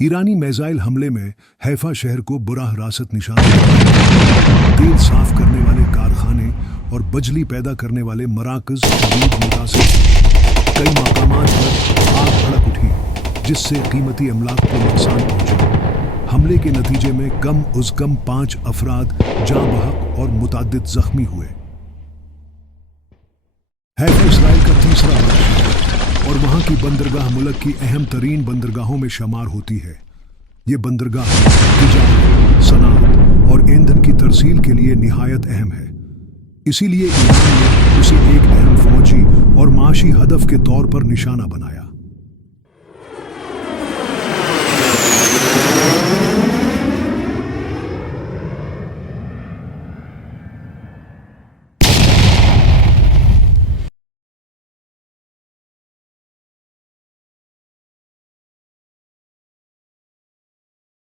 ईरानी missile हमले में Haifa शहर को बुरा हिरासत निशाना लगा। तेल साफ करने वाले कारखाने और बिजली पैदा करने वाले मराकज शदीद मुतासिर। कई मकामात पर आग भड़क उठी जिससे कीमती अमलाक को नुकसान पहुंचा। हमले के नतीजे में कम उज़ कम 5 अफराद जाँ बहक और मुतअद्दिद जख्मी हुए। हैफा इसराइल का तीसरा बड़ा शहर और वहाँ की बंदरगाह मुल्क की अहम तरीन बंदरगाहों में शुमार होती है। ये बंदरगाह तिजारत, सनात और ईंधन की तरसील के लिए निहायत अहम है। इसीलिए ईरान ने उसे एक अहम फौजी और माशी हदफ के तौर पर निशाना बनाया।